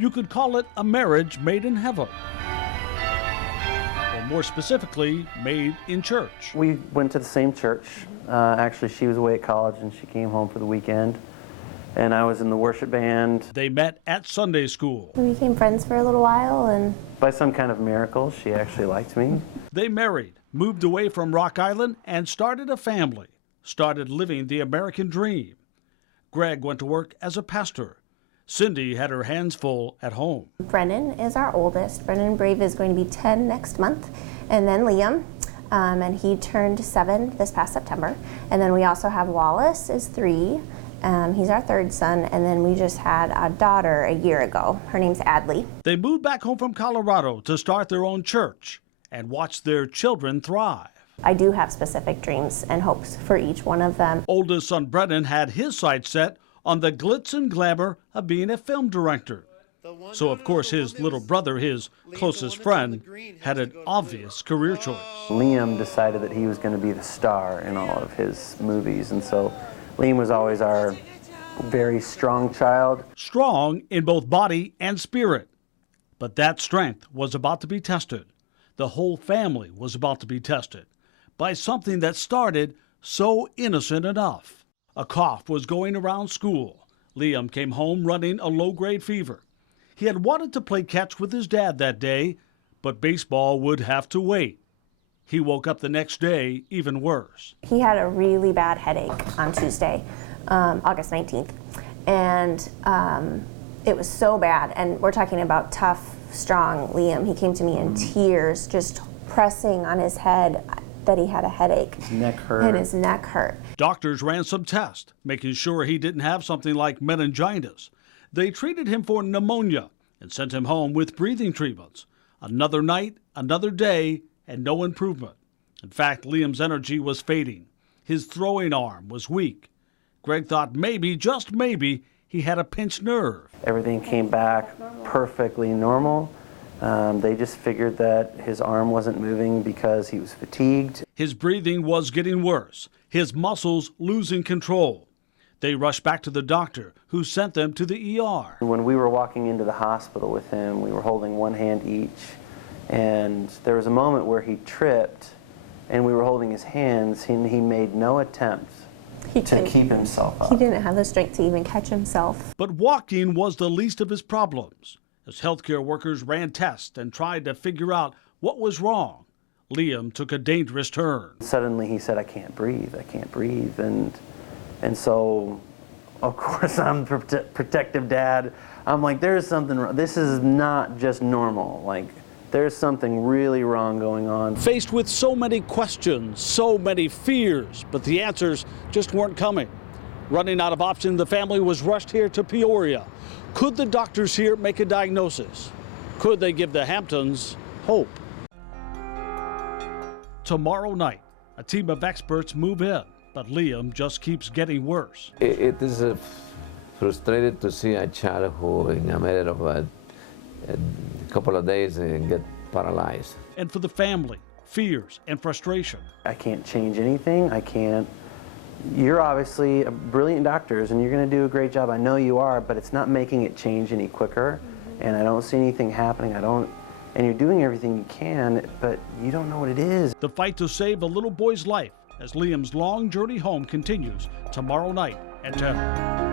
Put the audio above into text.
You could call it a marriage made in heaven. Or more specifically, made in church. We went to the same church. Actually, she was away at college and she came home for the weekend. And I was in the worship band. They met at Sunday school. We became friends for a little while, and by some kind of miracle, she actually liked me. They married, moved away from Rock Island, and started a family. Started living the American dream. Greg went to work as a pastor. Cindy had her hands full at home. Brennan is our oldest. Brennan Brave is going to be 10 next month. And then Liam, and he turned 7 this past September. And then we also have Wallace is 3. He's our third son, and then we just had a daughter a year ago. Her name's Adley. They moved back home from Colorado to start their own church and watch their children thrive. I do have specific dreams and hopes for each one of them. Oldest son Brennan had his sights set on the glitz and glamour of being a film director. So, of course, his little brother, his closest friend, had an obvious career choice. Liam decided that he was going to be the star in all of his movies, and so Liam was always our very strong child. Strong in both body and spirit. But that strength was about to be tested. The whole family was about to be tested by something that started so innocent enough. A cough was going around school. Liam came home running a low-grade fever. He had wanted to play catch with his dad that day, but baseball would have to wait. He woke up the next day even worse. He had a really bad headache on Tuesday, August 19th. And it was so bad. And we're talking about tough, strong Liam. He came to me in tears, just pressing on his head that he had a headache. His neck hurt. And his neck hurt. Doctors ran some tests, making sure he didn't have something like meningitis. They treated him for pneumonia and sent him home with breathing treatments. Another night, another day, and no improvement. In fact, Liam's energy was fading. His throwing arm was weak. Greg thought maybe, just maybe, he had a pinched nerve. Everything came back perfectly normal. They just figured that his arm wasn't moving because he was fatigued. His breathing was getting worse, his muscles losing control. They rushed back to the doctor, who sent them to the ER. When we were walking into the hospital with him, we were holding one hand each. And there was a moment where he tripped, and we were holding his hands, and he made no attempt to keep himself up. He didn't have the strength to even catch himself. But walking was the least of his problems. As healthcare workers ran tests and tried to figure out what was wrong, Liam took a dangerous turn. Suddenly he said, I can't breathe. And so, of course, I'm the protective dad. I'm like, there's something wrong. This is not just normal. Like, there's something really wrong going on. Faced with so many questions, so many fears, but the answers just weren't coming. Running out of options, the family was rushed here to Peoria. Could the doctors here make a diagnosis? Could they give the Hamptons hope? Tomorrow night, a team of experts move in, but Liam just keeps getting worse. It is frustrating to see a child who, in a matter of a couple of days, get paralyzed. And for the family, fears and frustration. I can't change anything. I can't. You're obviously a brilliant doctors, and you're going to do a great job. I know you are, but it's not making it change any quicker, and I don't see anything happening. And you're doing everything you can, but you don't know what it is. The fight to save a little boy's life as Liam's long journey home continues tomorrow night at 10.